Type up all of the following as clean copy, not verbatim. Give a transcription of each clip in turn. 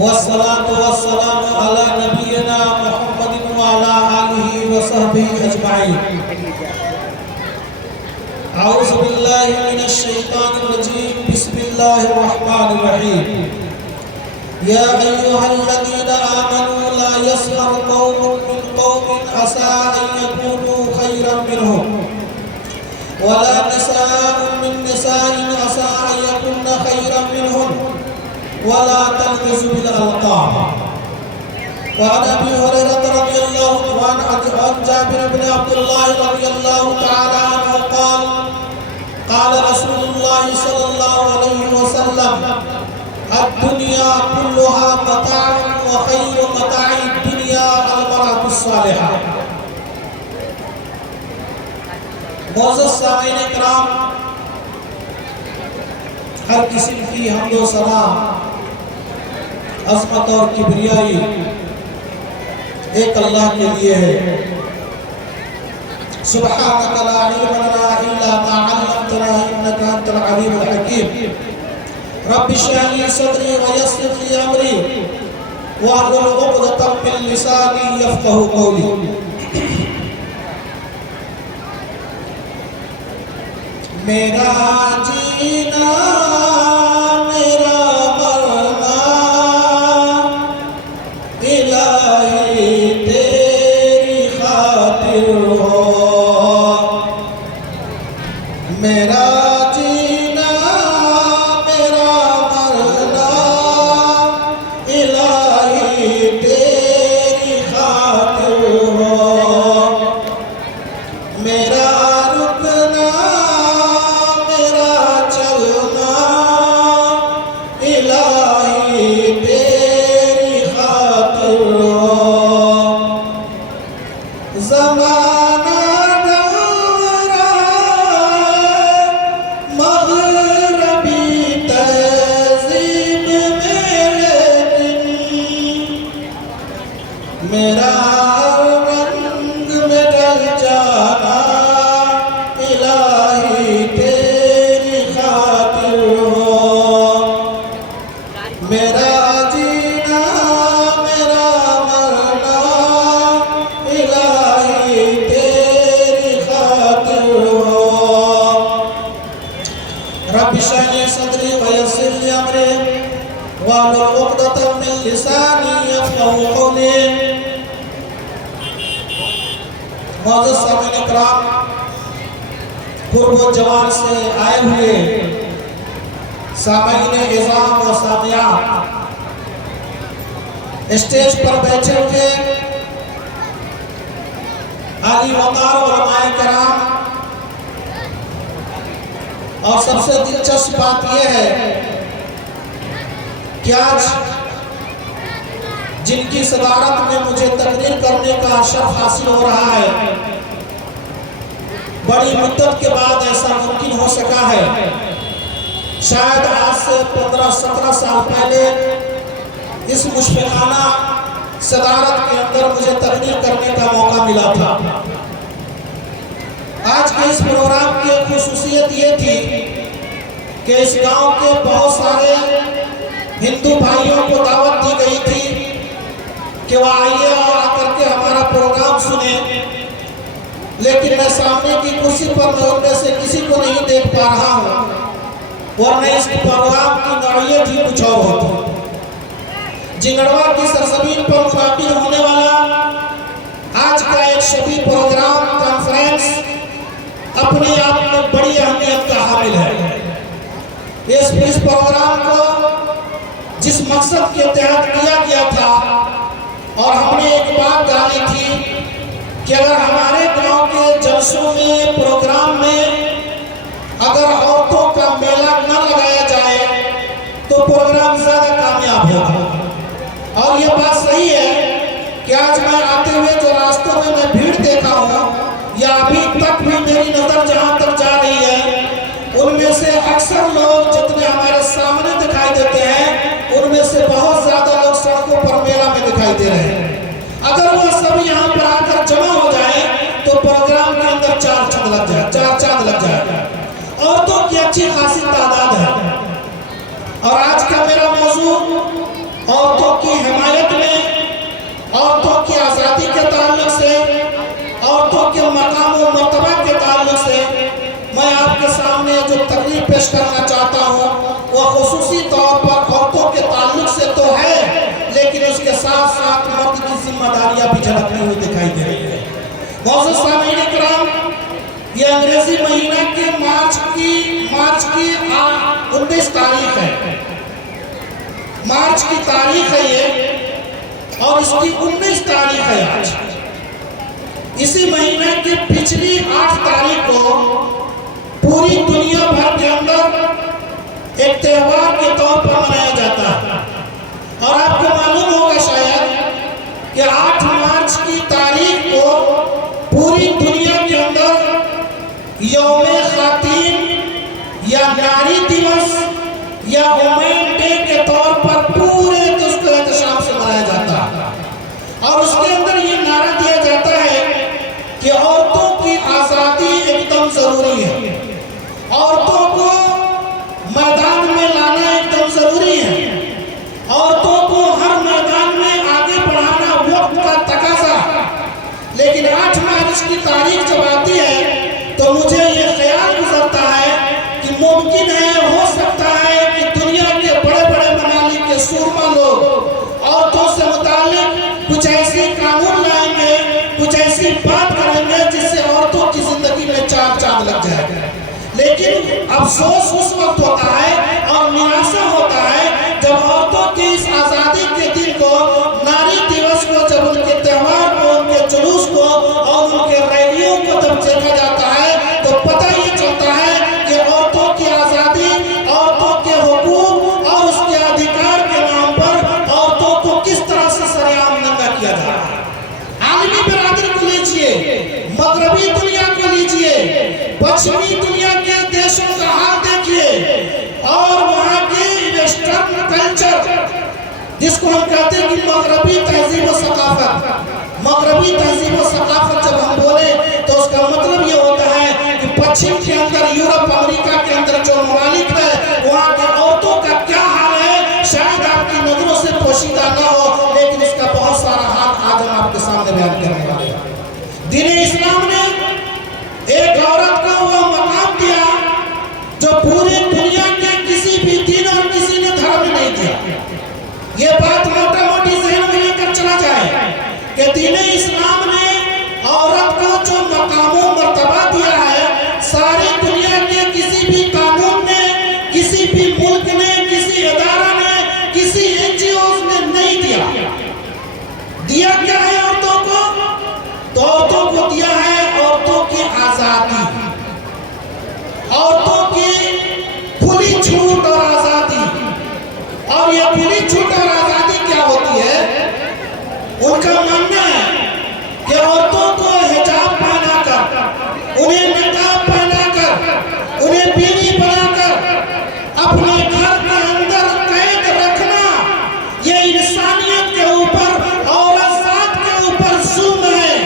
वस्सलातु वस्सलामु अला नबियिना मुहम्मदिन व अला आलिहि व सहबिहि अजमाइन। औज़ु बिल्लाहि मिनश शैतानिर रजीम। बिस्मिल्लाहिर रहमानिर रहीम। या अय्युहल्लज़ीना आमनू ला यस्खर कौमुन मिन कौमिन असा अन यकूनू खैरन मिनहुम वला निसाउन मिन निसाइन असा अन यकुन्ना खैरन मिनहुन वला तलमिज़ू बिल अलक़ाब। वअन अबी हुरैरह रज़ियल्लाहु अन्हु अन जाबिर बिन अब्दुल्लाह रज़ियल्लाहु तआला अन्हु क़ाल क़ाल रसूलुल्लाह सल्लल्लाहु अलैहि वसल्लम अद-दुनिया कुल्लुहा मताउन व खैरु मताइद दुनिया अल-मरअतुस सालिहा। मोअज़्ज़ज़ सामीईन किराम, हर किस्म की हम्द व सना, अज़मत और किबरियाई एक अल्लाह के लिए है। सुब्हानक ला इल्म लना इल्ला मा अल्लमतना इन्नका अंतल अलीमुल हकीम। रब्बि इश्रह ली सदरी व यस्सिर ली अमरी वहलुल उक़दतम मिन लिसानी यफ़क़हू क़ौली। मेरा जीना मेरा मरना इलाही तेरी खातिर हो। मेरा जीना मेरा मरना इलाही तेरी खातिर हो। मेरा रुकना मेरा चलना इलाही तेरी खातिर हो। ज़माना डर रहा मग़रिबी तहज़ीब में, लेकिन मेरा रंग में ढल जाना इलाही तेरी खातिर हो। मेरा जीना मेरा मरना इलाही तेरी खातिर हो। रब्बि इश्रह ली सदरी व यस्सिर ली अमरी वहलुल उक़दतम मिन लिसानी यफ़क़हू क़ौली। मोअज़्ज़ज़ सामीईन किराम, पूर्व जवान से आए हुए सामीईन इज़ाम व सामियात, स्टेज पर बैठे हुए आली वक़ार उलमाए किराम, और सबसे दिलचस्प बात यह है कि आज जिनकी सदारत में मुझे तकरीर करने का शर्फ हासिल हो रहा है, बड़ी मुद्दत के बाद ऐसा मुमकिन हो सका है। शायद आज से 15-17 साल पहले इस मुशफ़िक़ाना सदारत के अंदर मुझे तकरीर करने का मौका मिला था। आज के इस प्रोग्राम की खुसूसियत ये थी कि इस गांव के बहुत सारे हिंदू भाइयों को दावत दी गई थी कि वह आइए और आकर के हमारा प्रोग्राम सुने, लेकिन मैं सामने की कुर्सी पर मैं उनमें से किसी को नहीं देख पा रहा हूँ, वरना इस प्रोग्राम की नौइयत ही कुछ और होती। जिंगड़वा की सरजमीन पर मुनाकिद होने वाला आज का एक शबी प्रोग्राम कॉन्फ्रेंस अपने आप में बड़ी अहमियत का हामिल है। इस प्रोग्राम को जिस मकसद के तहत किया गया था, और हमने एक बात डाली थी कि अगर हमारे गांव के जलसों में प्रोग्राम में अगर औरतों का मेला न लगाया जाए तो प्रोग्राम ज़्यादा कामयाब होगा। और ये बात सही है कि आज मैं आते हुए जो रास्तों में मैं भीड़ देखा हूँ, या अभी तक भी मेरी नज़र जहाँ तक जा रही है, उनमें से अक्सर लोग जितने हमारे सामने दिखाई देते हैं, उनमें से बहुत ज़्यादा लोग सड़कों पर मेला में दिखाई दे रहे हैं। अगर वो सब यहाँ पर आकर जमा हो जाए तो प्रोग्राम के अंदर चार चांद लग जाए। औरतों की अच्छी खासी तादाद है। और आज का मेरा मौजू औरतों की हिमायत में, औरतों की आज़ादी के ताल्लुक से, औरतों के मकाम व मर्तबा के ताल्लुक से मैं आपके सामने जो तकरीर पेश करना चाहता हूँ वह खुसूसी तौर पर औरतों के ताल्लुक से तो है, लेकिन उसके साथ साथ मर्द की जिम्मेदारियां भी झलकती हुई दिखाई दे रही है। मौजूद सामीन इकराम, ये अंग्रेजी महीना के मार्च की 19 तारीख है, मार्च की तारीख है ये, और इसकी 19 तारीख है आज। इसी महीने की पिछली 8 तारीख को पूरी दुनिया भर के अंदर एक त्योहार के तौर पर मनाया जाता है। और आपको मालूम होगा शायद कि 8 मार्च की तारीख को पूरी दुनिया के अंदर यौमे खातीन या नारी दिवस या वुमेन डे के तौर पर पूरे उसको एहतशाम से मनाया जाता है। और उसके अंदर ये नारा दिया जाता है कि औरतों की आज़ादी एकदम जरूरी है, औरतों को मैदान में लाना एकदम जरूरी है, औरतों को हर मैदान में आगे बढ़ाना वक्त का तकाजा। लेकिन 8 मार्च की तारीख जब आती है तो मुझे ये ख्याल गुजरता है कि मुमकिन है, हो सकता है कि दुनिया के बड़े बड़े ममालिक के सूरमा लोग औरतों से मुताल्लिक कुछ ऐसे कानून लाएंगे, कुछ ऐसी बात करेंगे जिससे औरतों की जिंदगी में चार चांद लग जाएगा। लेकिन अफसोस उस वक्त होता है और निराशा होता है जब औरतों की इस आज़ादी के दिन को, नारी दिवस को, जब उनके त्योहार को, उनके जुलूस को और उनके रैलियों को जब देखा जाता है तो पता ये चलता है कि औरतों की आज़ादी, औरतों के हुकूक और उसके अधिकार के नाम पर औरतों को किस तरह से सरेआम नंगा किया जा रहा है। आलमी बिरादरी को लीजिए, मगरबी दुनिया को लीजिए, पश्चिमी दुनिया के देशों का हाल देखिए और वहाँ की वेस्टर्न कल्चर, जिसको हम कहते हैं कि मगरबी तहजीब व सकाफत। मगरबी तहजीब व सकाफत जब हम बोले तो उसका मतलब ये होता है कि पश्चिम के अंदर, यूरोप अमेरिका के अंदर जो ममालिक है वहाँ की औरतों का क्या हाल है शायद आपकी नजरों से पोशीदा न हो, लेकिन इसका बहुत सारा हाल आज हम आपके सामने बयान करने वाले हैं। दीन इस्लाम ने एक औरत को वो मकाम दिया जो पूरी दुनिया के किसी भी दीन और किसी ने धर्म में नहीं दिया। ये बात मोटा मोटी ज़हन में लेकर चला जाए कि दीन इस्लाम ने औरत को जो मकाम व मर्तबा दिया है, सारी दुनिया के किसी भी कानून ने, किसी भी मुल्क ने, किसी इदारा ने, किसी NGOs ने नहीं दिया। दिया क्या है औरतों को? तो औरतों को दिया है औरतों की आज़ादी, औरतों की खुली छूट और आज़ादी। और ये खुली छूट और आज़ादी क्या होती है? उनका मानना है कि औरतों को हिजाब पहनाकर, उन्हें निकाब पहनाकर, उन्हें बीवी बनाकर अपने घर के अंदर कैद रखना, ये इंसानियत के ऊपर और ज़ात के ऊपर जुल्म है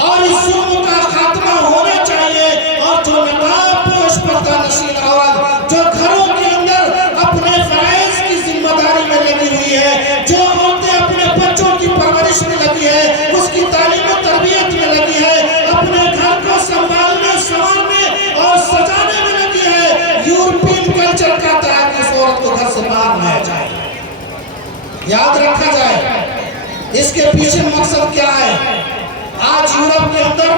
और इस जुल्म का खात्मा होना चाहिए। और जो नकाबपोश पर्दानशीन औरत जो घरों के अंदर अपने फराइज की जिम्मेदारी में लगी हुई है, जो औरतें अपने बच्चों की परवरिश में लगी है, उसकी तालीम और तरबियत में लगी है, अपने घर को संभालने, संवारने और सजाने में लगी है, यूरोपियन कल्चर कहता है कि इस औरत को घर से बाहर लाया जाए। याद रखा जाए इसके पीछे मकसद क्या है। आज यूरोप के अंदर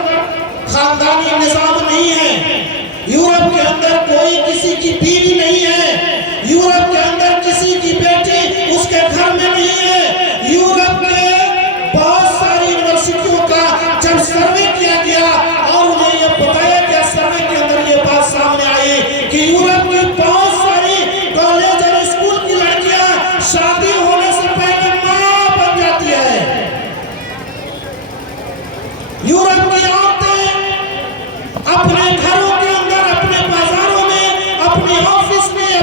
खानदानी निजाम नहीं है, यूरोप के अंदर कोई किसी की बीवी नहीं है, यूरोप के अंदर किसी की बेटी उसके घर में नहीं है। यूरोप में बहुत सारी यूनिवर्सिटियों का जब सर्वे किया गया और उन्हें यह बताया गया, सर्वे के अंदर ये बात सामने आई कि यूरोप की बहुत सारी कॉलेज और स्कूल की लड़कियां शादी होने से पहले मां बन जाती है। यूरोप की औरतें अपने घरों के अंदर, अपने बाजारों में, अपने ऑफिस में,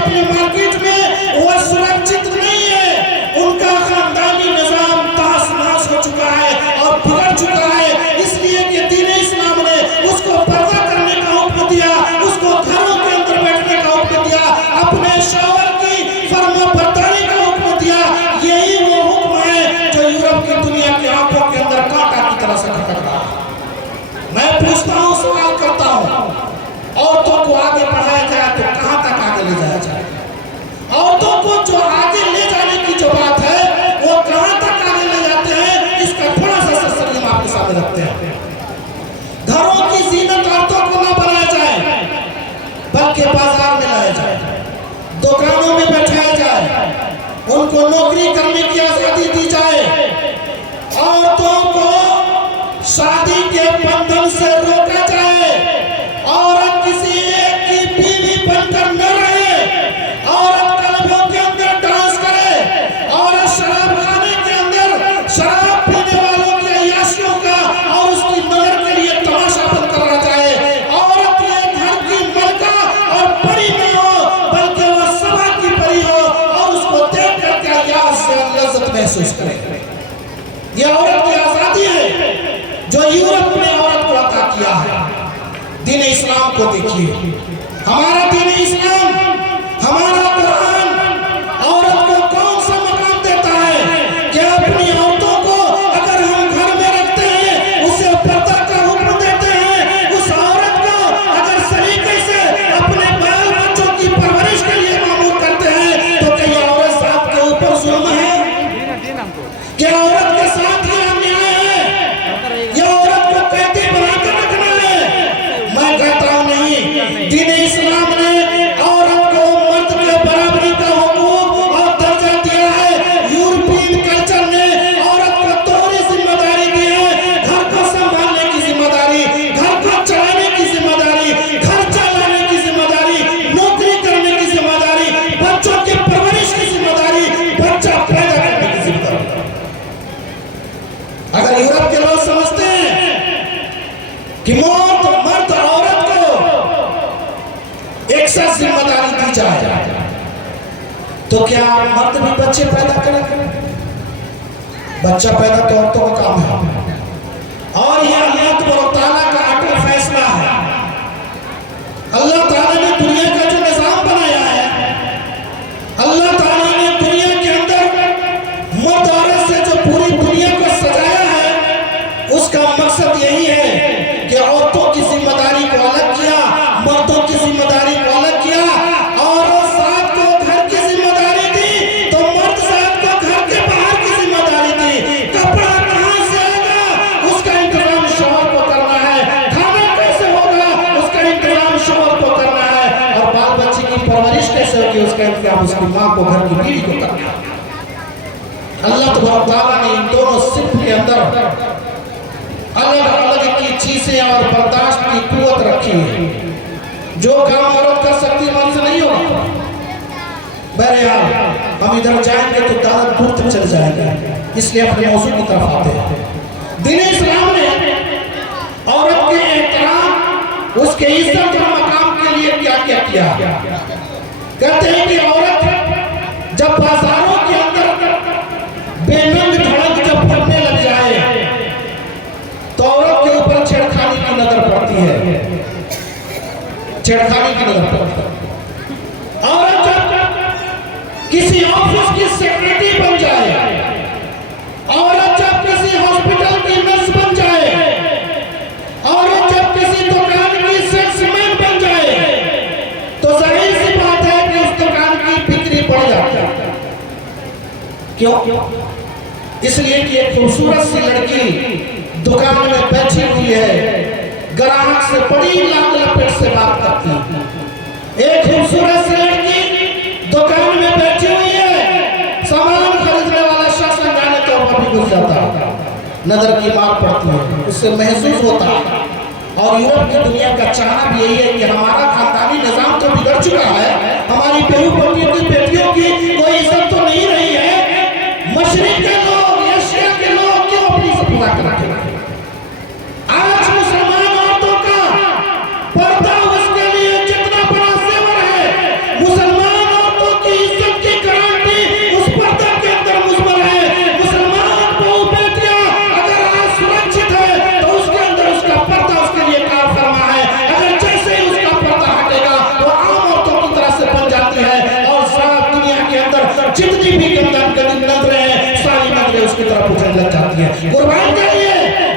उनको नौकरी करने की आजादी दी जाए, औरतों को शादी के बंधन से रोका जाए, औरत किसी एक की बीवी बनकर न रहे, औरत क्लबों के अंदर डांस करे, औरत शराब खाने के अंदर शराब पीने वालों की अय्याशियों का और उसकी नजर के लिए तमाशा बंद करा जाए। औरत ये घर की मलका और परी न हो, बल्कि वह सभा की परी हो और उसको देख करके अय्याश से लज्जत महसूस करे। ये औरत की आजादी है जो यूरोप ने औरत को अता किया है। दीन इस्लाम को देखिए, हमारा दीन इस्लाम, हमारा कुरान औरत को कौन सा मकाम देता है कि अपनी औरतों को अगर हम घर में रखते हैं, उसे पर्दा का हुक्म देते हैं, उस औरत को अगर सलीके से अपने बाल बच्चों की परवरिश के लिए मामूर करते हैं, तो क्या औरत साहब के ऊपर जुल्म है? क्या औरत के साथ ये अन्याय है? ये औरत को कैदी बनाकर रखना है? मैं कहता हूं नहीं। दीन इस्लाम ने औरत को मर्द के बराबरी का हुकूक और दर्जा दिया है। यूरोपियन कल्चर ने औरत को दोहरी जिम्मेदारी दी है, घर को संभालने की जिम्मेदारी, घर को चलाने की जिम्मेदारी, खर्चा लाने की जिम्मेदारी, नौकरी करने की जिम्मेदारी, बच्चों की परवरिश की जिम्मेदारी, बच्चा पैदा करने की जिम्मेदारी। अगर यूरोप के लोग समझते हैं कि मर्द औरत को एक साथ जिम्मेदारी दी जाए, तो क्या मर्द भी बच्चे पैदा करेंगे? बच्चा पैदा तो औरतों का काम है, और यह अल्लाह ताला का अटल फैसला है। अल्लाह ताला ने दुनिया का जो निजाम बनाया है, अल्लाह ताला ने दुनिया के अंदर मर्द औरत से जो पूरी दुनिया को सजाया है, उसका मकसद यही है कि औरतों की जिम्मेदारी को अलग किया, मर्दों की जिम्मेदारी को अलग किया। औरत साथ को घर की जिम्मेदारी दी, तो मर्द साथ को घर के बाहर की जिम्मेदारी दी। कपड़ा कहां से आएगा, उसका इंतजाम शौहर को करना है। खाना कैसे होगा, उसका इंतजाम शौहर को करना है। और बाल बच्चे की परवरिश कैसे होगी, उसका इंतजाम उसकी माँ को, घर की बीवी को करना है। अल्लाह ताला ने इन दोनों सिर्फ के अंदर अलग अलग की चीजें और बर्दाश्त की कुव्वत रखी है। जो काम औरत कर सकती है, मर्द से नहीं होगा। बहरहाल हम इधर जाएंगे तो ज्यादा दूर तक चल जाएंगे, इसलिए अपने मौजूद की तरफ आते हैं। दीन इस्लाम ने औरत के एहतराम, उसके इज्जत और मकाम के लिए क्या क्या किया। कहते हैं कि औरत जब बाजारों के अंदर बेनंग धड़क जब फटने लग जाए, तो औरत के ऊपर छेड़खानी की नजर पड़ती है, छेड़खानी की नजर पड़ती है। औरत जब किसी ऑफिस की सेक्रेटरी बन जाए, औरत जब किसी हॉस्पिटल की नर्स बन जाए, औरत जब किसी दुकान की सेल्समैन बन जाए, तो जाहिर सी बात है कि उस दुकान की बिक्री बढ़ जाती है। क्यों? इसलिए कि एक खूबसूरत सी लड़की दुकान में बैठी हुई है, ग्राहक से बड़ी लाग लपेट से बात करती है। एक खूबसूरत सी लड़की दुकान में बैठी हुई है, सामान खरीदने वाला शख्स जाने तो भी घुस जाता है, नजर की मार पड़ती है, उससे महसूस होता है। और यूरोप की दुनिया का चाहना भी यही है कि हमारा खानदानी निजाम तो बिगड़ चुका है, हमारी बहू बेटियों की कोई इज्जत तो नहीं रही है। मशरिक के लोग, एशिया के लोग क्यों अपनी सफलता करते हैं? आज मुसलमान औरतों का पर्दा उसके लिए जितना बड़ा सेवर है, मुसलमान औरतों की इज्जत की गारंटी उस पर्दा के अंदर मुजमर है। मुसलमान बहू बेटियां अगर आज सुरक्षित है, तो उसके अंदर उसका पर्दा उसके लिए कार फरमा है। अगर जैसे ही उसका पर्दा हटेगा, वो आम औरतों की तरह से बन जाती है, और सारी दुनिया के अंदर जितनी भी गंदी नजरें हैं, सारी नजरें उसकी तरफ उठने लग जाती है। कुर्बान करिए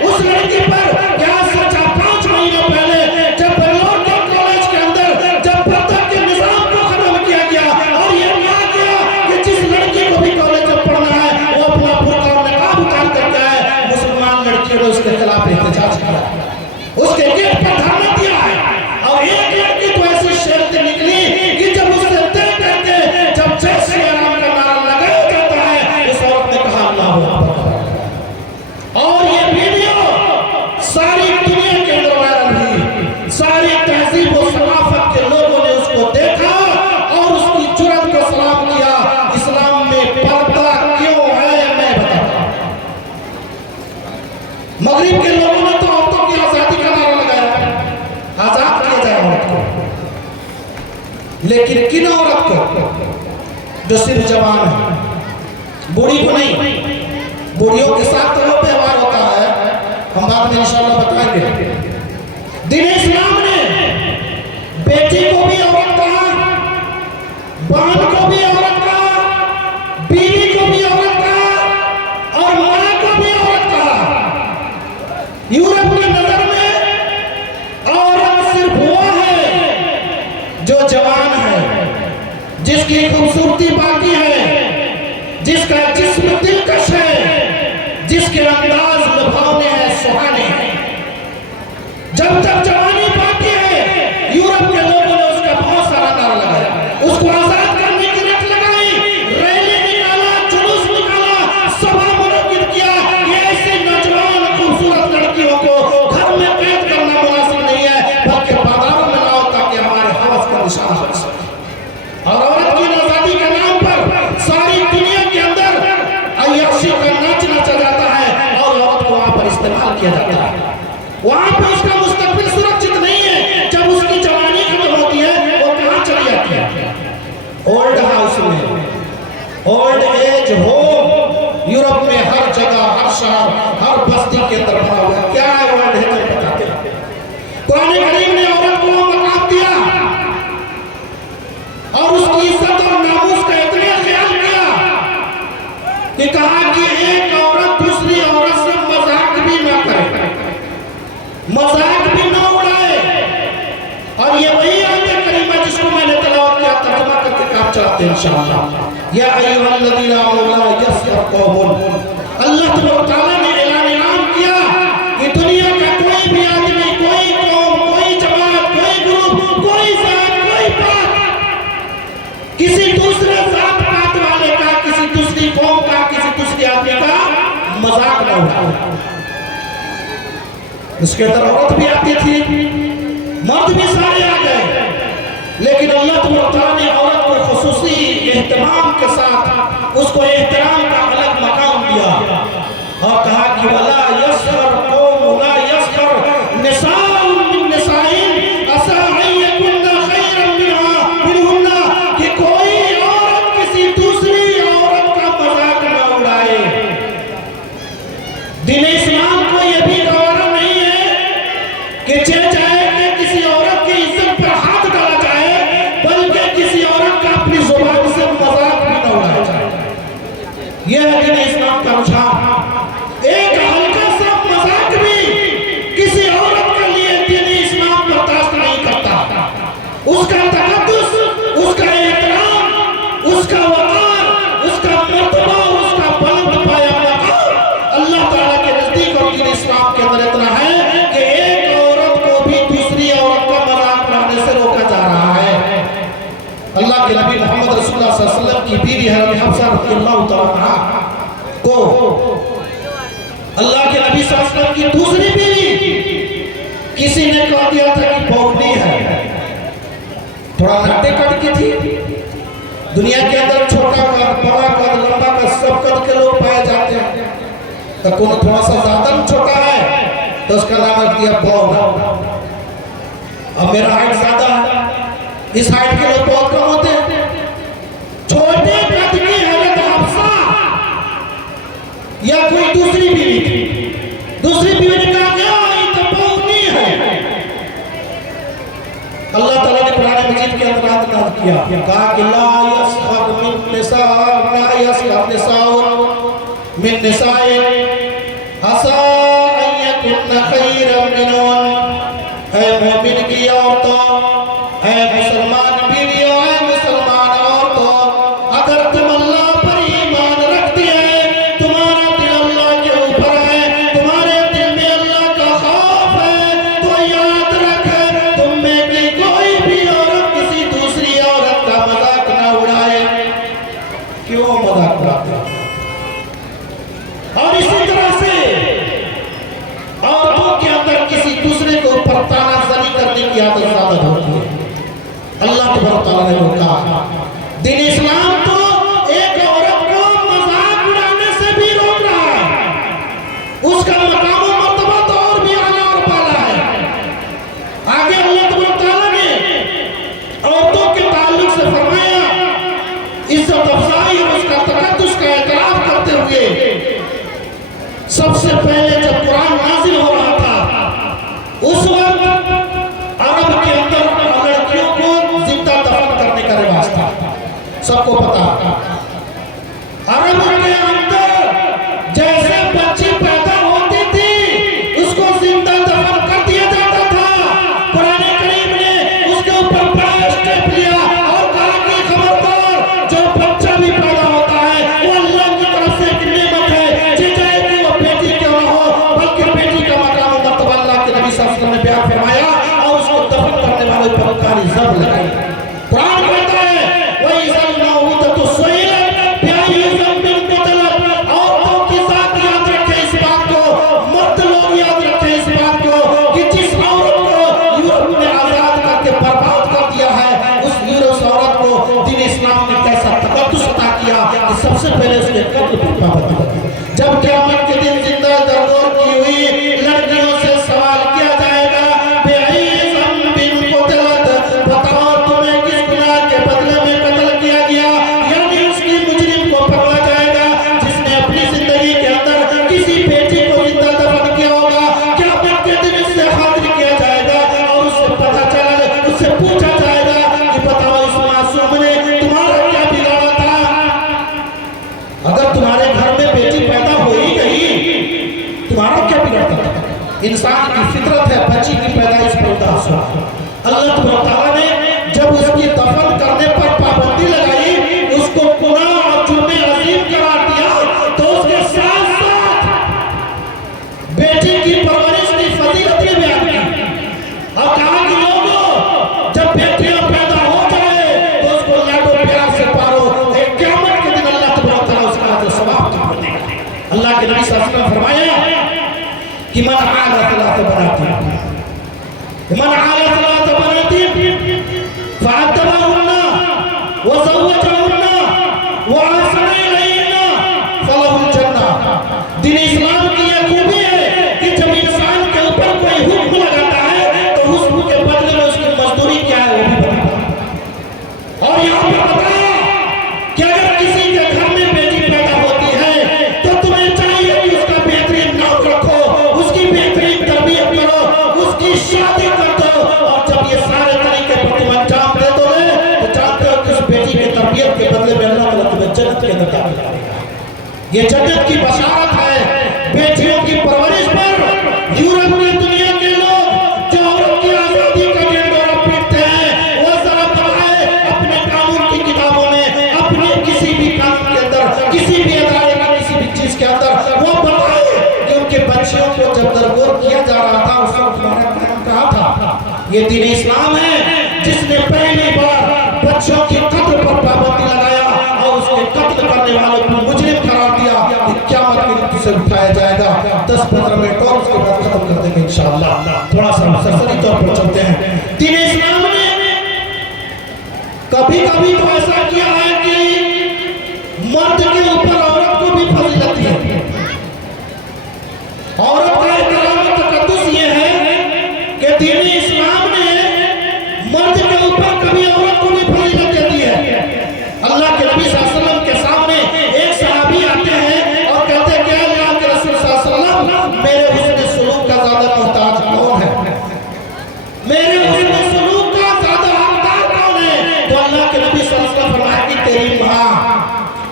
उस लड़की पर। क्या सोचा 5 महीने पहले जब बेंगलोर के कॉलेज के अंदर जब पर्दा के निजाम को खत्म किया गया, और ये कहा गया कि जिस लड़की को भी कॉलेज में पढ़ना है वो अपना बुर्का और निकाब उतार करके आए, मुसलमान लड़कियों ने उसके खिलाफ एहतजाज किया, उसके गेट पर धरना दिया है। और एक लड़की तो ऐसी शेर निकली कि जब उससे तय करके जब जय श्री राम का नारा लगाया लेकिन किन औरत को? जो सिर्फ जवान है, बूढ़ी को नहीं। बूढ़ियों के साथ तो वो व्यवहार होता है, हम बाद में इंशाअल्लाह बताएंगे। दीन इस्लाम ने बेटी को भी औरत कहा, बहन को भी औरत कहा, बीवी को भी औरत कहा और मां को भी औरत कहा। यूरोप की नजर में औरत सिर्फ वो है जो जवान है, जिसकी खूबसूरती बाकी है, जिसका जिस्म दिलकश है, जिसके अंदाज लुभावने हैं, सुहाने हैं। जब तक जवानी बाकी है, यूरोप के लोगों ने उसका बहुत सारा नारा लगाया, उसको आजाद करने की रट लगाई, रैली निकाला, जुलूस निकाला, सभा मुनक्किद किया। ये ऐसी नौजवान खूबसूरत लड़कियों को घर में कैद करना मुनासिब नहीं है, बल्कि बाजारों में लाओ ताकि हमारे हवस का निशाना बन सके। और औरत की आजादी के नाम पर सारी दुनिया के अंदर अय्याशी का नाच नाचा जाता है और औरत को वहां पर इस्तेमाल किया जाता है। वहां पर उसका मुस्तकबिल सुरक्षित नहीं है। जब उसकी जवानी खत्म होती है, वो कहां चली जाती है? ओल्ड हाउस में, ओल्ड एज होम। यूरोप में हर जगह, हर शहर, हर बस्ती के अंदर बना हुआ है। क्या है ओल्ड एज? बताते हैं कुरान करीम ने औरत को मकाम दिया और उसकी इज्जत और नामूस का इतना ख्याल किया कि कहा कि एक औरत दूसरी औरत से मजाक भी ना करे, मजाक भी ना उड़ाए। और ये वही आयत करीमा जिसको मैंने तिलावत किया, तर्जुमा करके काम चलाते हैं इंशाअल्लाह। या अय्युहल्लज़ीना आमनू यस्खर कौमुन, अल्लाह तआला ने ऐलान किया कि दुनिया का कोई भी आदमी, कोई कौम, कोई जमात, कोई ग्रुप, कोई जात, कोई पात किसी दूसरे जात पात वाले का, किसी दूसरी कौम का, किसी दूसरे आदमी का मजाक न उड़ाए। उसके अंदर औरत भी आती थी, मर्द भी सारे आ गए, लेकिन अल्लाह तआला ने औरत को खुसूसी एहतमाम के साथ उसको एहतराम का अलग मकाम दिया और कहा कि वला यस्खर कौम ला यस्खर निसाउन मिन निसाइन असा अन यकुन्ना खैरन मिनहुन्ना, कि कोई औरत किसी दूसरी औरत का मजाक न उड़ाए। दीन इस्लाम को यह भी गवारा नहीं है कि चाहे कि किसी औरत की इज्जत पर हाथ डाला जाए, बल्कि किसी औरत का अपनी जुबान से मजाक भी न उड़ाया जाए। यह है दीन इस्लाम का रुझान। एक हल्का सा मजाक भी किसी औरत के लिए दीन इस्लाम बर्दाश्त नहीं करता। उसका तकद्दुस, उसका एहतराम, उसका वक़ार, उसका मर्तबा, उसका बुलंद पाया मकाम अल्लाह ताला के नजदीक और दीन इस्लाम के अंदर इतना है कि एक औरत को भी दूसरी औरत का मजाक उड़ाने से रोका जा रहा है। अल्लाह के नबी मोहम्मद रसूलुल्लाह सल्लल्लाहु अलैहि वसल्लम की बीवी हज़रत हफ्सा रज़ियल्लाहु तआला अन्हा को अल्लाह के नबी सल्लल्लाहु अलैहि वसल्लम की दूसरी बीवी किसी ने कह दिया था कि भोगनी है, थोड़ा नाटे कट की थी। दुनिया के अंदर छोटा कद, बड़ा कद, लंबा कद, सब कद के लोग पाए जाते हैं। तो कौन थोड़ा सा ज्यादा छोटा है तो उसका नाम रख दिया बौग। अब मेरा हाइट ज्यादा है, इस हाइट के लोग बहुत कम होते हैं। छोटे कद की हज़रत हफ्सा या कोई दूसरी बीवी थी, दूसरी बीवी ने कहा क्या ये तो बौगनी है। अल्लाह ताला ने कुरान मजीद के अंदर नाज़िल किया, कहा कि ला यस्खर मिन निसा, ला यस्खर निसाउन मिन निसाइन असा अन यकुन्ना खैरन मिनहुन। है मोमिन की औरतों, है मुसलमान बीवियों, है मुसलमान औरतों, अगर तुम अल्लाह पर ईमान रखती है, तुम्हारा दिल अल्लाह के ऊपर है, तुम्हारे दिल में अल्लाह का खौफ है, तो याद रख तुम में की कोई भी औरत किसी दूसरी औरत का मजाक ना उड़ाए। क्यों मजाक उड़ाते? और इसी तरह से औरतों के अंदर किसी दूसरे के ऊपर तानाज़नी करने की आदत ज्यादा होती है। अल्लाह तआला ने रोका। दीन इस्लाम तो एक औरत को मजाक उड़ाने से भी रोक रहा है, उसका मकाम और मर्तबा तो और भी आला और पाला है। आगे अल्लाह तआला ने औरतों के ताल्लुक से के पाबंदी लगी। जब क़यामत के दिन जिंदा दरदोर की हुई लड़कियों से सवाल किया जाएगा, बताओ तुम्हें किस गुनाह के बदले में कत्ल किया गया, यानी उसकी मुजरिम को पकड़ा जाएगा जिसने अपनी जिंदगी के अंदर किसी बेटी को जिंदा दफन किया होगा। क़यामत के दिन उससे हाजिर किया जाएगा और उससे पता चला, उससे पूछा जाएगा कि बताओ इस मासूम ने तुम्हारा क्या बिगाड़ा था। अगर तुम्हारे घर में बेटी पैदा हो ही गई, तुम्हारा क्या बिगाड़ता था? इंसान की फितरत है बच्ची की पैदाइश पर उदास होना। अल्लाह तआला ने जब उसकी दफन करने पर पाबंदी लगाई, उसको गुनाह और जुर्म अजीम करार दिया, तो उसके साथ साथ बेटी की परवरिश की फजीलत भी बयान की और कहा कि लोगों, जब बेटियां पैदा हो जाए तो उसको लाडो प्यार से पालो। क़यामत के दिन अल्लाह तआला उसका अजर सवाब देगा। अल्लाह के नबी सल्लल्लाहु अलैहि वसल्लम ने फरमाया कि मन आला सलात बनाती, मन आला सलात बनाती फातबाहुन्ना व ज़व्वजहुन्ना व आसना इलैहिन्ना फलहुल जन्नह। दीन इस्लाम की यह खूबी है कि जब इंसान के ऊपर कोई हुक्म लगाता है तो हुक्म के बदले में उसकी मजदूरी क्या है वो भी बताता है। और यहाँ पे बताया कि अगर किसी के घर में बेटी पैदा होती है तो तुम्हें चाहिए कि उसका बेहतरीन नाम रखो, उसकी बेहतरीन तरबियत करो, उसकी शादी कर दो। और जब ये सारे तरीके पर तुम अंजाम दे दोगे तो जानते हो कि उस बेटी की तरबियत के बदले में अल्लाह ताला तुम्हें जन्नत के अंदर दाखिल करेगा। ये जन्नत की बशारत है बेटियों की परवरिश पर। यूरोप की दुनिया के लोग जो औरत की आजादी का ढिंढोरा पीटते हैं, वो जरा बताए अपने कानून की किताबों में, अपने किसी भी कानून के अंदर, किसी भी अदालत में, किसी भी चीज के अंदर वो बताए कि उनके बच्चियों को जब दरगोर किया जा रहा था उस वक्त हमारा कानून कहा था। ये दीन इस्लाम है जिसने पहली बार बच्चों की कत्ल पर पाबंदी लगाया और उसके कत्ल करने वालों को मुजरिम करार दिया कि क़यामत के दिन उसे उठाया जाएगा। 10-15 मिनट और उसके बाद खत्म कर देंगे इंशाअल्लाह। थोड़ा सा मुसलसल तौर पर चलते हैं। दीन इस्लाम ने कभी कभी तो ऐसा किया है कि मर्द के ऊपर औरत को भी फजीलत दी है। औरत का एहतराम तकद्दुस ये है कि दीन इस्लाम ने मर्द के ऊपर कभी औरत को भी फजीलत दे दी है। अल्लाह के नबी सल्लल्लाहु अलैहि वसल्लम के सामने एक सहाबी आते हैं और कहते हैं कि अल्लाह के रसूल सल्लल्लाहु अलैहि वसल्लम, मेरे हुस्न सलूक का ज्यादा मोहताज कौन है? मेरे हुस्न सलूक का ज्यादा हकदार कौन है? तो अल्लाह के नबी सल्लल्लाहु अलैहि वसल्लम फरमाया कि तेरी माँ।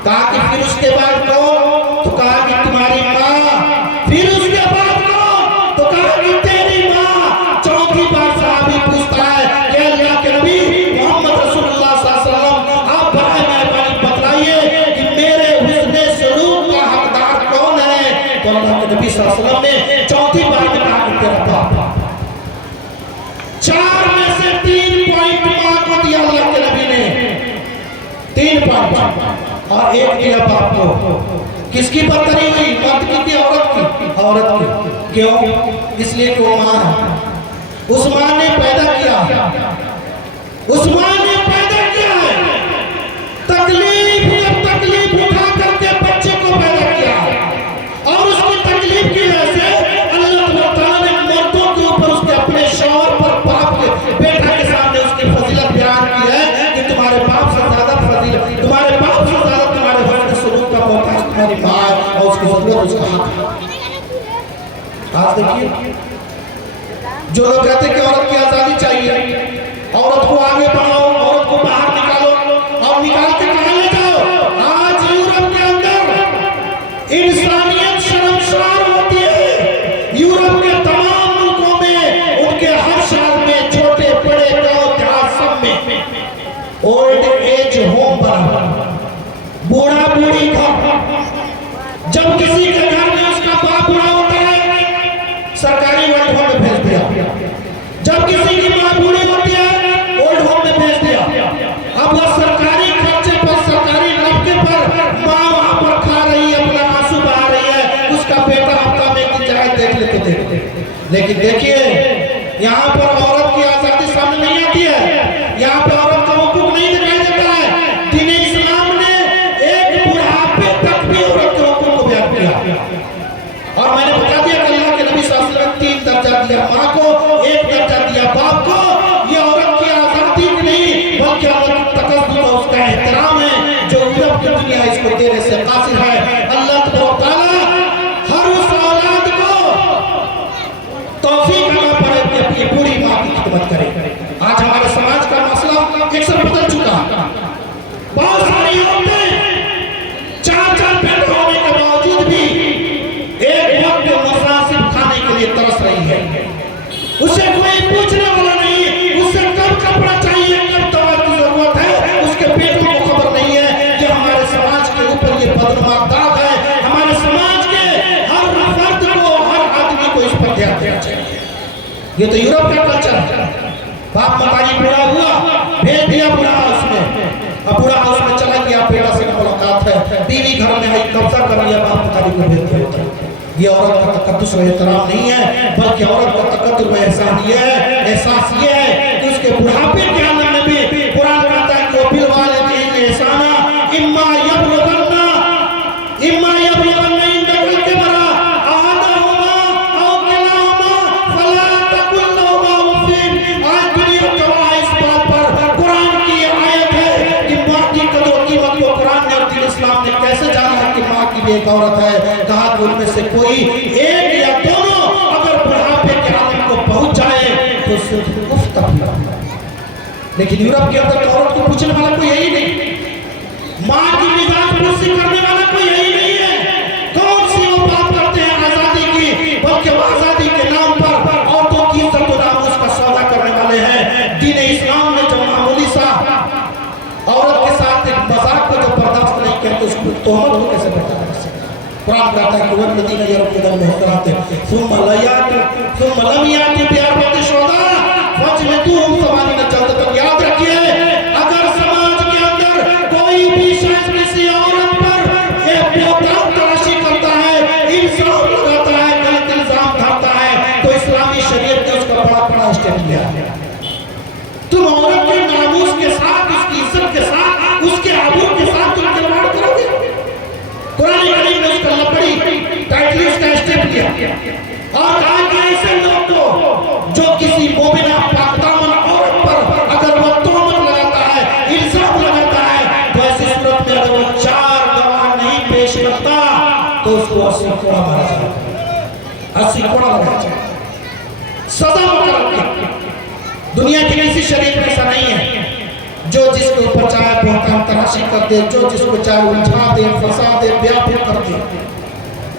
कहा कि फिर उसके बाद कौन? तो कहा कि तुम्हारी माँ। फिर उसके बाद कौन? तो कहा कि तेरी माँ। चौथी बार सहाबी पूछता है कि अल्लाह के नबी मोहम्मद रसूलुल्लाह सल्लल्लाहु अलैहि वसल्लम, आप बड़े मेहरबानी बतलाइए कि मेरे हुस्न सलूक का हकदार कौन है? तो अल्लाह के नबी सल्लल्लाहु अलैहि वसल्लम ने चौथी बार में कहा कि तेरा बाप। 4 में से 3 पॉइंट माँ को दिया अल्लाह के नबी ने, 3 पॉइंट, और 1 दिया बाप को। किसकी बदतरी हुई? मर्द की औरत की? औरत की। क्यों? इसलिए कि वो माँ है। उस माँ ने पैदा किया, उस माँ ने पैदा किया है। तकलीफ जब तकलीफ उठा करके बच्चे को पैदा किया और उसकी तकलीफ की वजह से अल्लाह ताला ने मर्दों के ऊपर उसके अपने शौहर पर, बाप के बेटा के सामने उसकी फजीलत बयान की है कि तुम्हारे बाप से ज्यादा फजीलत, तुम्हारे बाप से ज्यादा तुम्हारे हुस्न सलूक का मोहताज तुम्हारी माँ है और उसकी जरूरत उसका हक है। आज देखिए जो लोग कहते हैं कि औरत की आजादी चाहिए, औरत को आगे बढ़ाओ, औरत को बाहर निकालो, और निकाल के कहां ले जाओ? आज यूरोप के अंदर इंसानियत शर्मसार होती है। यूरोप के तमाम मुल्कों में उनके हर शहर में छोटे बड़े गांव देहात सब में ओल्ड एज होम बना, बूढ़ा बूढ़ी घर। जब किसी के घर में उसका बाप बूढ़ा होता है सरकारी ओल्ड होम में भेज दिया, जब किसी की माँ बूढ़ी होती है ओल्ड होम में भेज दिया। अब वह सरकारी खर्चे पर, सरकारी नफके पर माँ वहां पर खा रही है, अपना आंसू बहा रही है, उसका बेटा हफ्ता में एक दिन जाए देख ले तो देख। लेकिन देखिए यहाँ पर औरत की आजादी सामने नहीं आती है, यहाँ पर औरत का हुकूक नहीं दिखाई देता है। दीन इस्लाम ने एक बुढ़ापे तक भी औरत कासिर है। अल्लाह तआला हर उस औलाद को तौफीक अता करे कि अपनी पूरी माँ की खिदमत करे। आज हमारे समाज का मसला अक्सर बदल चुका है। बहुत सारी औरतें चार बेटे होने के बावजूद भी एक वक्त मुनासिब खाने के लिए तरस रही है। उसे कोई पूछने वाला नहीं, उसे कब कपड़ा चाहिए, कब दवा की जरूरत है, उसके बेटों को खबर नहीं है। ये हमारे समाज के ऊपर ये बदनुमा दाग है। हमारे समाज के हर फर्द को, हर आदमी को इस पर ध्यान देना चाहिए। ये तो यूरोप का कल्चर है। बाप मतारी पूरा हुआ, भेज दिया पूरा हाउस में, अब पूरा हाउस में चला गया, बेटा से मुलाकात है, बीवी घर में आई, कब्जा कर लिया, बाप मतारी को भेज दिया। ये औरत का तकद्दुस व एहतराम नहीं है, बल्कि औरत का तकद्दुस व एहसान ये है, एहसास ये है कि उसके बुढ़ापे के आलम में भी कुरान कहता है कि वो बिलवालिदैन एहसाना इम्मा यबलुगन्ना इंदकल किबरा अहदहुमा औ किलाहुमा फला तकुल लहुमा उफ़्फ़िन। आज दुनिया गवाह इस बात पर, कुरान की ये आयत है कि माँ की कदर कीमत को कुरान ने और दीन इस्लाम ने कैसे जाना है कि माँ की भी एक औरत है। कहा कि उनमें से कोई एक या दोनों अगर बुढ़ापे के आलम को पहुंच जाए तो सिर्फ गुफ्त अपना। लेकिन यूरोप के अंदर औरत को पूछने वाला कोई यही नहीं, माँ की मिजाज पूछी करने वाला कोई यही नहीं है। कौन सी वो बात करते हैं आजादी की, बल्कि वो आजादी के नाम पर औरतों की इज्जत और नामूस का सौदा करने वाले हैं। दीन इस्लाम ने जब मामूली सा औरत के साथ एक मजाक को जो बर्दाश्त नहीं किया तो उसको तोहमत को कैसे बर्दाश्त कर सकता है। कुरान कहता है कि वल्लज़ीना यरमुना मुहसनात सुम्मा लम याति बिअरबअति शुहदा फजलिदूहुम 80 जल्दतन। याद रखिए, अगर समाज के अंदर कोई भी शख्स किसी औरत पर एक बेहतराम तराशी करता है, इल्जाम लगाता है, गलत इल्जाम धरता है, तो इस्लामी शरीयत ने उसका बड़ा स्टेप लिया। तुम औरत के नामूस के साथ, उसकी इज्जत के साथ, उसके आबरू के साथ तुम खिलवाड़ करोगे। कुरान करीम ने उसका लकड़ी टाइटली उसका स्टेप लिया और कहा कि ऐसे लोग को जो किसी मोमिना पाकदामन औरत पर अगर वो तोहमत लगाता है, इल्जाम लगाता है, तो ऐसी सूरत में अगर वो 4 गवाह नहीं पेश करता तो उसको 80 कोड़ा मारा जाएगा, 80 कोड़ा लगाया जाएगा, सजा मुकर्रर। दुनिया की किसी शरीयत में ऐसा नहीं है। जो जिसके ऊपर चाहे बहकान तराशी कर दे, जो जिसको चाहे उलझा दे, फंसा दे, व्यापक कर दे।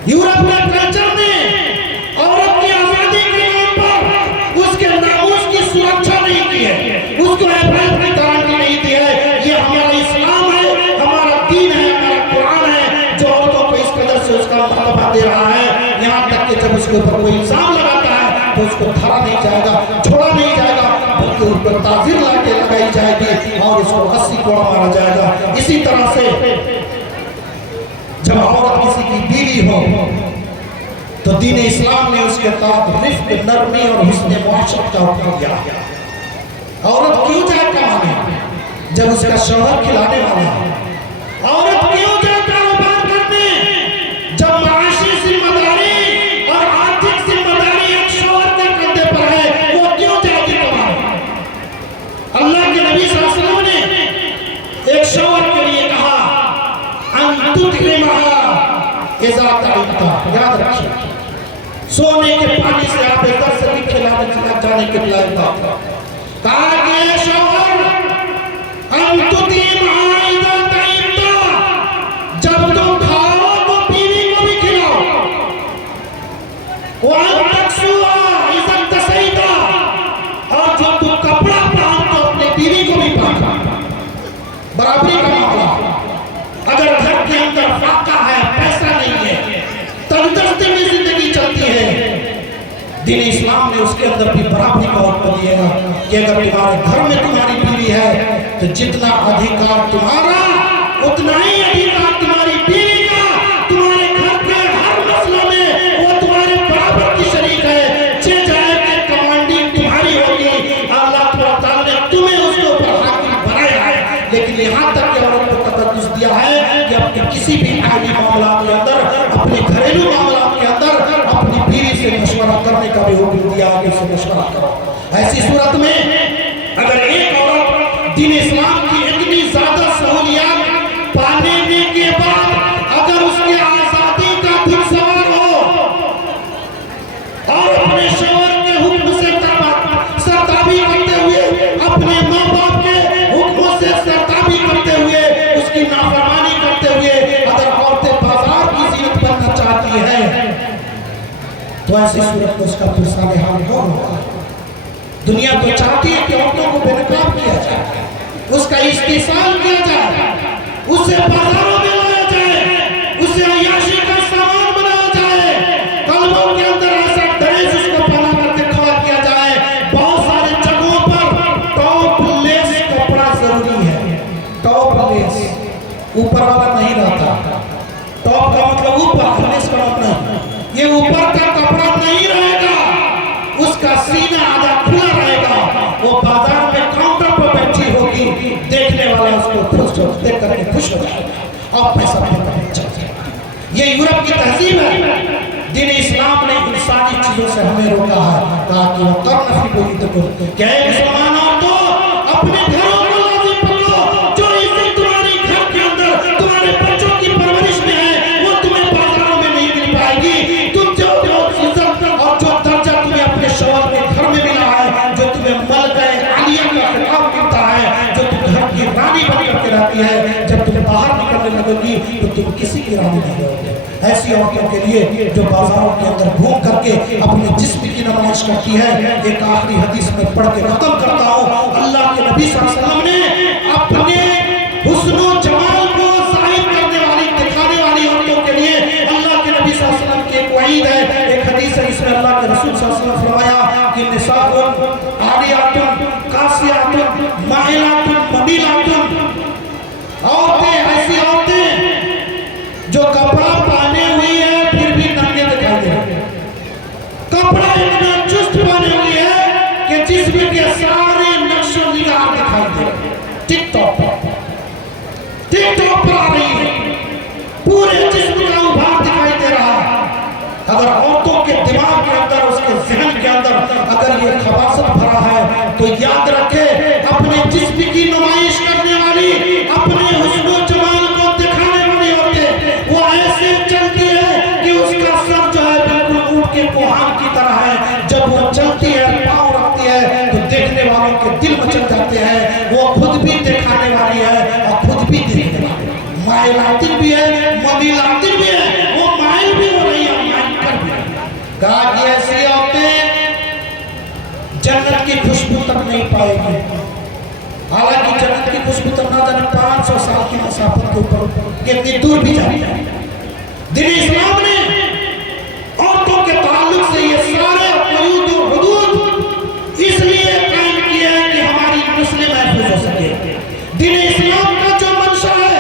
यूरोप के कल्चर ने औरत की आजादी के नाम पर उसके नामूस की सुरक्षा नहीं की है, उसको हिफाजत की गारंटी नहीं दी है। ये हमारा इस्लाम है, हमारा दीन है, हमारा कुरान है जो औरतों को इस कदर से उसका मर्तबा दे रहा है। यहाँ तक कि जब उसके ऊपर कोई इल्जाम लगाता है तो उसको धरा नहीं जाएगा, छोड़ा नहीं जाएगा, बल्कि उस पर ताज़ीर लाके लगाई जाएगी और इसको 80 कोड़ा मारा जाएगा। इसी तरह से जब औरत किसी की बीवी हो तो दीन इस्लाम ने उसके साथ रिफ्क, नरमी और हुस्न मुआशरत का हुक्म दिया। औरत क्यों जाए कमाने जब उसका शौहर खिलाने वाला है? औरत क्यों जाए कारोबार करने जब माशी जिम्मेदारी और आर्थिक जिम्मेदारी एक शौहर के कंधे पर है? वो क्यों जाएगी कमाने? अल्लाह के नबी सल्लल्लाहु अलैहि वसल्लम ने एक शौहर के लिए कहा अंतुत्रिमहा इज़ा तइता। याद रखिए, सोने के पानी से आप इधर से भी खिलाने चला जाने के लायक बात। कहा कि शौहर अंतुत्रिमहा इज़ा तइता, जब तुम खाओ तो बीवी को भी खिलाओ। वह तकसुआ इज़ा तसैता, और जो तुम कपड़ा पहनते हो अपने बीवी को भी पहना। बराबरी का मामला। अगर घर के अंदर फाका है, पैसा नहीं है, तंदुरुस्ती में जिंदगी चलती है, दीन इस्लाम ने उसके अंदर भी बराबरी का हुक्म दिया कि अगर तुम्हारे घर में तुम्हारी बीवी है तो जितना अधिकार तुम्हारा उतना ही अधिकार तुम्हारी बीवी का। तुम्हारे घर के हर मसले में वो तुम्हारे बराबर की शरीक है। जे जाए के कमांडिंग तुम्हारी होगी। अल्लाह ताला ने तुम्हें उसके ऊपर हाकिम बनाया है, लेकिन यहाँ तक कि औरत को तकद्दुस दिया है कि अपने किसी भी आईनी मामला के अंदर, अपने घरेलू मामला के अंदर अपनी बीवी से मशवरा करने का भी हुक्म दिया कि उससे मशवरा करो। ऐसी सूरत में अगर एक औरत दीन इस्लाम की इतनी ज्यादा सहूलियात तो ऐसी सूरत में उसका पुरसाने हाल कौन होगा? दुनिया तो चाहती है कि औरतों को बेनकाब किया जाए, उसका इस्तेसाल किया जाए, उसे बाजारों में लाया जाए, उसे अय्याशी का सामान बनाया जाए, कल्बों के अंदर ऐसा ड्रेस उसको पहना करके खड़ा किया जाए। बहुत सारे जगहों पर टॉप लेस कपड़ा जरूरी है। टॉप लेस ऊपर वाला नहीं रहता। टॉप का मतलब ऊपर, लेस का मतलब ये ऊपर का कपड़ा नहीं रहेगा, उसका सीना आधा खुला रहेगा। वो बाजार में काउंटर पर बैठी होगी, देखने वाला उसको खुश देख करके खुश हो जाएगा और पैसा देकर चल जाएगा। ये यूरोप की तहजीब है। दीन इस्लाम ने इन सारी चीजों से हमें रोका है ताकि वो कर्म की बोली तो क्या मुसलमान तो अपने घरों को लाजिम पकड़ो। जो इज्जत तुम्हारी घर के अंदर तुम्हारे बच्चों की परवरिश में है वो तुम्हें बाजारों में नहीं मिल पाएगी। तुम जो इज्जत और जो दर्जा तुम्हें अपने शौहर के घर में मिला है, जो तुम्हें मलका आलिया का खिताब मिलता है, जो तुम घर की रानी बन करके रहती है, जब तुम बाहर निकलने लगोगी तो तुम किसी की रानी नहीं रहोगे। ऐसी औरतों के लिए जो बाजारों के अंदर घूम करके अपने जिस्म की नुमाइश करती है, एक आखिरी हदीस में पढ़ के खत्म करता हूँ। अल्लाह के नबी सल्लल्लाहु अलैहि वसल्लम ने अपने हुस्न और जमाल को जाहिर करने वाली, दिखाने वाली औरतों के लिए अल्लाह के नबी सल्लल्लाहु अलैहि वसल्लम की एक वईद है, एक हदीस है, इसमें अल्लाह के रसूल सल्लल्लाहु अलैहि वसल्लम फरमाया कि निसाउन आलियातुन कासियातुन माइलातुन मुमीलातुन, औरतें ऐसी औरतें जो कपड़ा पहने हुई है फिर भी नंगे दिखाई दे रही है। कपड़ा इतना चुस्त पहने हुई है कि जिस्म के सारे नक्शो निगाह दिखाई दे रहे हैं। टिकटॉक पर आ रही है, पूरे जिस्म का उभार दिखाई दे रहा है। अगर औरतों के दिमाग के अंदर, उसके जहन के अंदर अगर ये खबासत भरा है तो याद रखे, अपने जिस्म की नुमाइश करने वाली, अपने हुस्न और जमाल को दिखाने वाली औरतें वो ऐसे चलती है कि उसका सर जो है बिल्कुल ऊंट के कोहान की तरह है। जब वो चलती है, पाँव रखती है तो देखने वालों के दिल मचल जाते हैं। वो खुद भी दिखाने वाली है और खुद भी देखने वाली है। माइलातिन भी है, ममीलातिन भी है, वो माइल भी हो रही है, माइल कर भी है। कहा कि ऐसी औरतें जन्नत की खुशबू तक नहीं पाएगी। हालांकि जन्नत की खुशबू तक ना जाने 500 साल की मसाफत के ऊपर कितनी दूर भी जाती है। दीन इस्लाम ने औरतों के ताल्लुक से ये सारे हुदूद इसलिए कायम किए हैं कि हमारी नस्लें महफूज हो सके। दीन इस्लाम का जो मंशा है,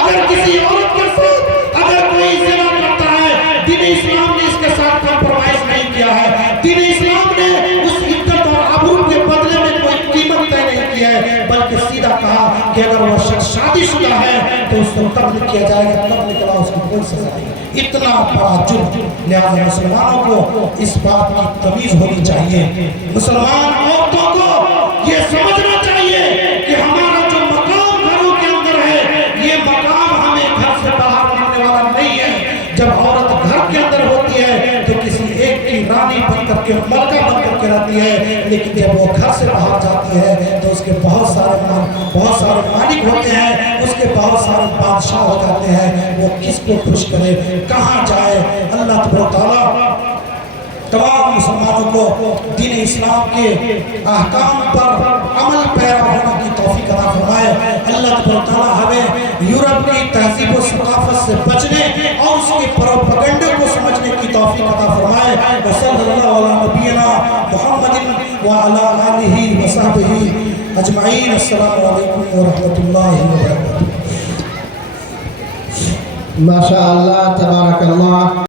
अगर किसी औरत के साथ अगर कोई ज़िना करता है, दीन इस्लाम ने इसके साथ कॉम्प्रोमाइज नहीं किया है। दीन इस्लाम ने उस इज्जत और आबरू के बदले में कोई कीमत तय नहीं की है, बल्कि सीधा कहा कि अगर वह शख्स शादीशुदा है तो उसको कत्ल किया जाएगा, कत्ल के बाद उसको कोई सजा नहीं। इतना बड़ा जुर्म। लिहाजा मुसलमानों को इस बात की तमीज होनी चाहिए। मुसलमान औरतों को ये समझना चाहिए कि हमारा जो मकाम घरों के अंदर है, ये मकाम हमें घर से बाहर निकलने वाला नहीं है। जब औरत घर के अंदर होती है तो किसी एक की रानी बन करके, मलका बन करके रहती है, लेकिन जब वो घर से बाहर जाती है तो उसके बहुत सारे मालिक होते हैं, उसके बहुत सारे बादशाह हो जाते हैं। वो किसको खुश करे, कहाँ जाए? अल्लाह तआला तमाम मुसलमानों को दीन इस्लाम के अहकाम पर अमल पैरा होने की तौफीक अता फरमाए। अल्लाह तआला हमें यूरोप की तहजीब और सकाफत से बचने और उसके प्रोपेगेंडे को समझने की तौफीक अता फरमाए। सल्लल्लाहु अलैहि नबीना मुहम्मदिन व अला आलिहि व सहबिहि अजमाइन। अस्सलामु अलैकुम व रहमतुल्लाहि व बरकातहू। माशाअल्लाह, तबारकल्लाह।